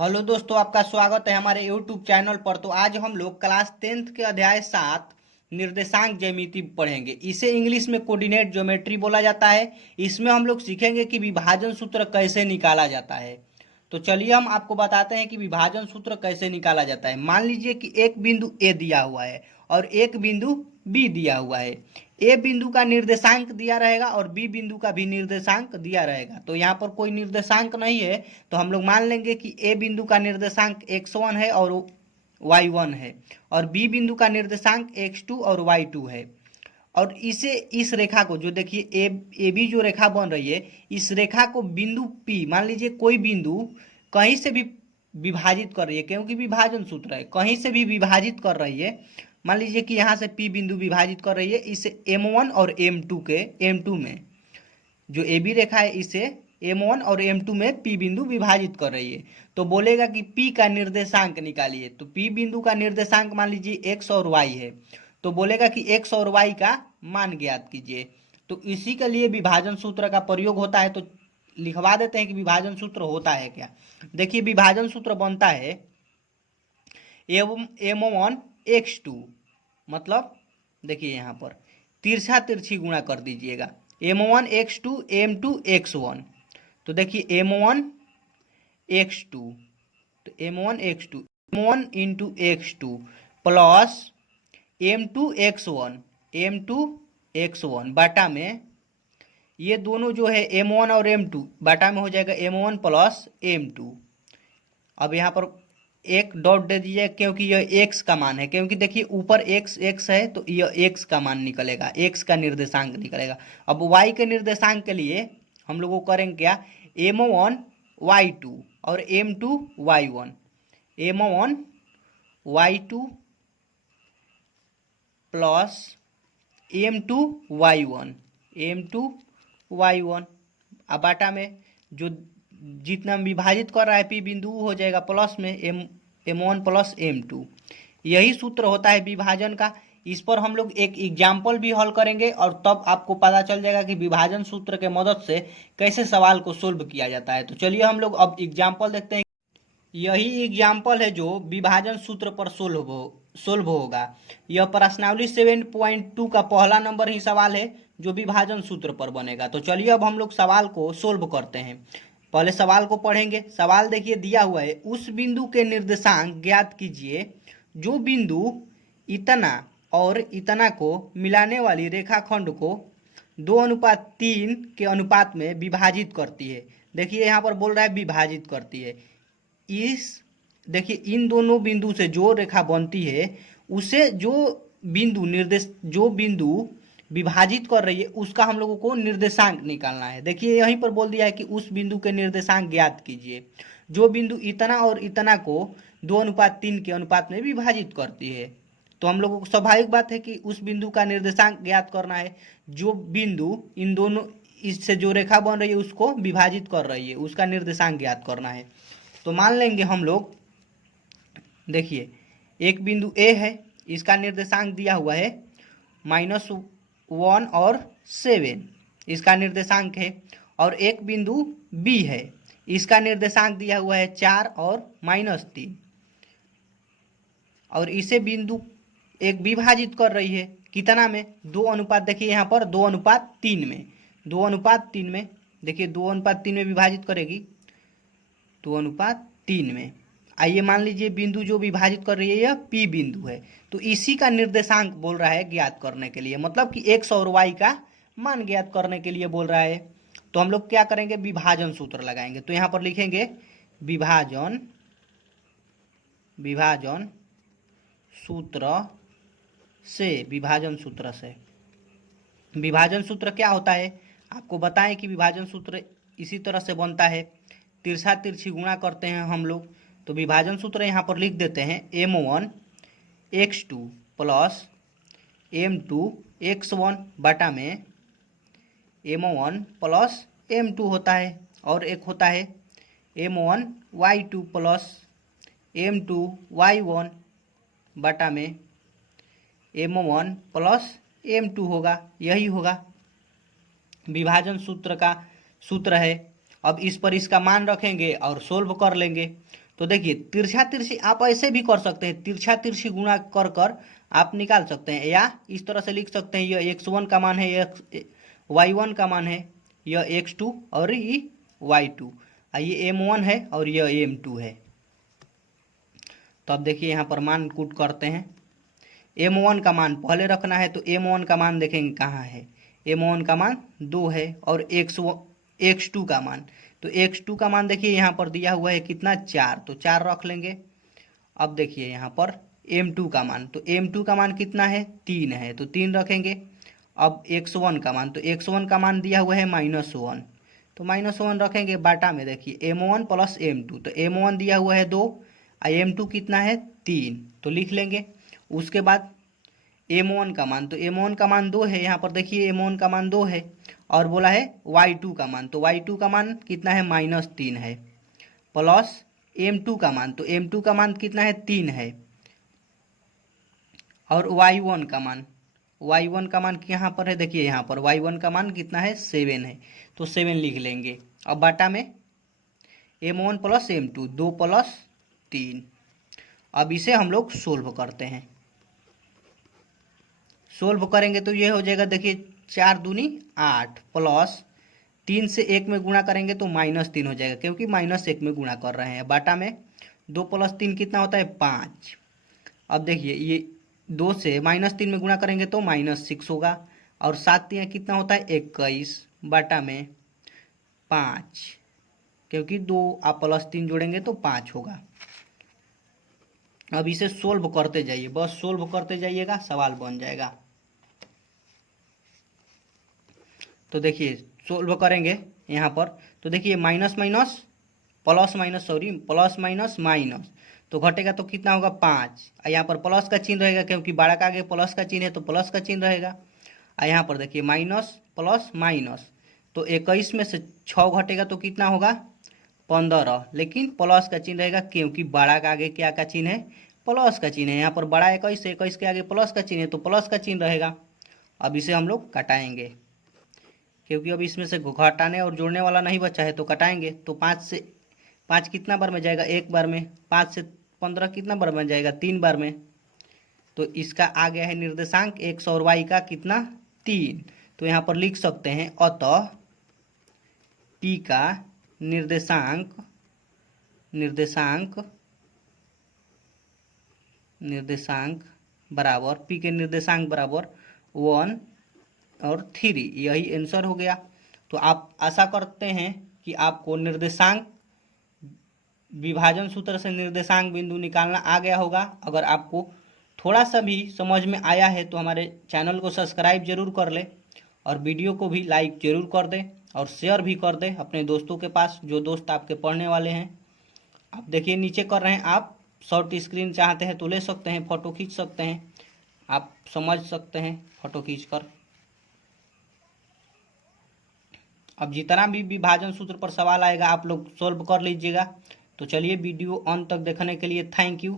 Hello दोस्तों, आपका स्वागत है हमारे YouTube चैनल पर। तो आज हम लोग क्लास 10th के अध्याय 7 निर्देशांक ज्यामिति पढ़ेंगे। इसे इंग्लिश में कोऑर्डिनेट ज्योमेट्री बोला जाता है। इसमें हम लोग सीखेंगे कि विभाजन सूत्र कैसे निकाला जाता है। तो चलिए हम आपको बताते हैं कि विभाजन सूत्र कैसे निकाला जाता है। मान लीजिए कि एक बिंदु ए दिया हुआ है और एक बिंदु बी दिया हुआ है। ए बिंदु का निर्देशांक दिया रहेगा और बी बिंदु का भी निर्देशांक दिया रहेगा। तो यहाँ पर कोई निर्देशांक नहीं है, तो हम लोग मान लेंगे कि ए बिंदु का निर्देशांक x1 है और y1 है, और बी बिंदु का निर्देशांक x2 और y2 है। और इसे इस रेखा को जो देखिए ए बी जो रेखा बन रही है, इस रेखा को बिंदु P, मान लीजिए कोई बिंदु कहीं से भी विभाजित कर रही है, क्योंकि विभाजन सूत्र है, कहीं से भी विभाजित कर रही है। मान लीजिए कि यहाँ से P बिंदु विभाजित कर रही है, इसे M1 और M2 में, जो ए बी रेखा है इसे M1 और M2 में P बिंदु विभाजित कर रही है। तो बोलेगा कि P का निर्देशांक निकालिए। तो P बिंदु का निर्देशांक मान लीजिए x और y है, तो बोलेगा कि x और y का मान ज्ञात कीजिए। तो इसी के लिए विभाजन सूत्र का प्रयोग होता है। तो लिखवा देते हैं कि विभाजन सूत्र होता है क्या। देखिए विभाजन सूत्र बनता है M1 x2, मतलब देखिए यहाँ पर तिरछा तिरछी गुणा कर दीजिएगा, M1 x2 M2 x1। तो देखिए M1 x2, तो M1 x2 M1 into x2 plus M2 x1 बाटा में, ये दोनों जो है M1 और M2 बाटा में हो जाएगा M1 प्लस M2। अब यहाँ पर एक डॉट दे दीजिए, क्योंकि यह x का मान है, क्योंकि देखिए ऊपर x है तो यह x का मान निकलेगा, x का निर्देशांक निकलेगा। अब y के निर्देशांक के लिए हम लोग को करेंगे क्या, M1 y2 और M2 y1, M1 y2 plus M2 y1 अब बाटा में जो जितना विभाजित कर रहा है P बिंदु हो जाएगा प्लस में M1 प्लस M2। यही सूत्र होता है विभाजन का। इस पर हम लोग एक एग्जाम्पल भी हल करेंगे और तब आपको पता चल जाएगा कि विभाजन सूत्र के मदद से कैसे सवाल को सोल्व किया जाता है। तो चलिए हम लोग अब एग्जाम्पल देखते हैं। यही एग्जाम्पल है जो विभाजन सूत्र पर सोल्व होगा। यह प्रश्नावली 7.2 का पहला नंबर ही सवाल है जो विभाजन सूत्र पर बनेगा। तो चलिए अब हम लोग सवाल को सोल्व करते हैं। पहले सवाल को पढ़ेंगे। सवाल देखिए दिया हुआ है, उस बिंदु के निर्देशांक ज्ञात कीजिए जो बिंदु इतना और इतना को मिलाने वाली रेखाखंड को 2:3 के अनुपात में विभाजित करती है। देखिए यहाँ पर बोल रहा है विभाजित करती है। इस देखिए इन दोनों बिंदु से जो रेखा बनती है उसे जो बिंदु विभाजित कर रही है उसका हम लोगों को निर्देशांक निकालना है। देखिए यहीं पर बोल दिया है कि उस बिंदु के निर्देशांक ज्ञात कीजिए जो बिंदु इतना और इतना को 2:3 के अनुपात में विभाजित करती है। तो हम लोगों को स्वाभाविक बात है कि उस बिंदु का निर्देशांक ज्ञात करना है। जो बिंदु इन दोनों इससे जो रेखा बन रही है उसको विभाजित कर रही है उसका निर्देशांक ज्ञात करना है। तो मान लेंगे हम लोग, देखिए एक बिंदु ए है, इसका निर्देशांक दिया हुआ है -1 और 7, इसका निर्देशांक है। और एक बिंदु बी है, इसका निर्देशांक दिया हुआ है 4 और -3, और इसे बिंदु एक विभाजित कर रही है कितना में, 2 देखिए यहाँ पर 2:3 में, 2:3 में, देखिए 2:3 में विभाजित करेगी, 2:3 में। आइए मान लीजिए बिंदु जो विभाजित कर रही है यह P बिंदु है, तो इसी का निर्देशांक बोल रहा है ज्ञात करने के लिए, मतलब कि x और y का मान ज्ञात करने के लिए बोल रहा है। तो हम लोग क्या करेंगे, विभाजन सूत्र लगाएंगे। तो यहाँ पर लिखेंगे विभाजन सूत्र से, विभाजन सूत्र क्या होता है आपको बताएं कि विभाजन सूत्र इसी तरह से बनता है, तिरछा तिरछी गुणा करते हैं हम लोग। तो विभाजन सूत्र यहाँ पर लिख देते हैं M1 x2 plus M2 x1 बाटा में M1 प्लस M2 होता है, और एक होता है M1 y2 plus M2 y1 बाटा में M1 प्लस M2 होगा। यही होगा विभाजन सूत्र का सूत्र है। अब इस पर इसका मान रखेंगे और सोल्व कर लेंगे। तो देखिए तिरछा तिरछी आप ऐसे भी कर सकते हैं, तिरछा तिरछी गुणा कर कर आप निकाल सकते हैं, या इस तरह से लिख सकते हैं यह x1 का मान है, यह y1 का मान है, यह x2 और ये y2, ये m1 है और यह m2 है। तो अब देखिए यहाँ पर मान कूट करते हैं। m1 का मान पहले रखना है, तो m1 का मान देखेंगे कहाँ है, m1 का मान 2 है, और x2 का मान, तो x2 का मान देखिए यहाँ पर दिया हुआ है कितना 4, तो 4 रख लेंगे। अब देखिए यहाँ पर m2 का मान, तो m2 का मान कितना है 3 है, तो 3 रखेंगे। अब x1 का मान, तो x1 का मान दिया हुआ है -1, तो -1 रखेंगे। बाटा में देखिए m1 प्लस m2, तो m1 दिया हुआ है 2 और m2 कितना है 3, तो लिख लेंगे। उसके बाद m1 का मान, तो m1 का मान 2 है, यहाँ पर देखिए m1 का मान 2 है, और बोला है y2 का मान, तो y2 का मान कितना है -3 है, प्लस m2 का मान, तो m2 का मान कितना है 3 है, और y1 का मान, y1 का मान यहाँ पर है, देखिए यहाँ पर y1 का मान कितना है 7 है, तो 7 लिख लेंगे। अब बाटा में m1 प्लस m2, 2 प्लस 3। अब इसे हम लोग सोल्व करते हैं। सोल्व करेंगे तो ये हो जाएगा, देखिए 4 दूनी 8 प्लस 3 से 1 में गुणा करेंगे तो -3 हो जाएगा, क्योंकि -1 में गुणा कर रहे हैं। बाटा में 2 प्लस 3 कितना होता है 5। अब देखिए ये 2 से -3 में गुणा करेंगे तो -6 होगा, और 7 कितना होता है 21, बाटा में 5, क्योंकि 2 आप प्लस 3 जोड़ेंगे तो 5 होगा। अब इसे सोल्व करते जाइए, बस सोल्व करते जाइएगा, सवाल बन जाएगा। तो देखिए सोल्व करेंगे यहाँ पर, तो देखिए minus minus plus minus, sorry plus minus minus, तो घटेगा तो कितना होगा 5, यहाँ पर प्लस का चिन्ह रहेगा, क्योंकि बड़ा का आगे प्लस का चिन्ह है तो प्लस का चिन्ह रहेगा। यहाँ पर देखिए माइनस प्लस माइनस, तो 21 में से 6 घटेगा तो कितना होगा 15, लेकिन प्लस का चिन्ह रहेगा, क्योंकि बड़ा का आगे क्या का चिन्ह है प्लस का चिन्ह है। यहाँ पर बड़ा 21 है, 21 के आगे प्लस का चिन्ह है तो प्लस का चिन्ह रहेगा। अब इसे हम लोग कटाएंगे, क्योंकि अब इसमें से घटाने और जोड़ने वाला नहीं बचा है, तो कटाएंगे। तो 5 से 5 कितना बार में जाएगा, एक बार में। 5 से 15 कितना बार में जाएगा, 3 बार में। तो इसका आ गया है निर्देशांक x और y का कितना 3। तो यहाँ पर लिख सकते हैं अतः p का निर्देशांक बराबर, p के निर्देशांक बराबर 1 और 3, यही आंसर हो गया। तो आप आशा करते हैं कि आपको निर्देशांक विभाजन सूत्र से निर्देशांक बिंदु निकालना आ गया होगा। अगर आपको थोड़ा सा भी समझ में आया है तो हमारे चैनल को सब्सक्राइब जरूर कर ले, और वीडियो को भी लाइक जरूर कर दे, और शेयर भी कर दे अपने दोस्तों के पास, जो दोस्त आपके पढ़ने वाले हैं। आप देखिए नीचे कर रहे हैं, आप शॉर्ट स्क्रीन चाहते हैं तो ले सकते हैं, फ़ोटो खींच सकते हैं, आप समझ सकते हैं फ़ोटो खींचकर। अब जितना भी विभाजन सूत्र पर सवाल आएगा आप लोग सोल्व कर लीजिएगा। तो चलिए वीडियो अंत तक देखने के लिए थैंक यू।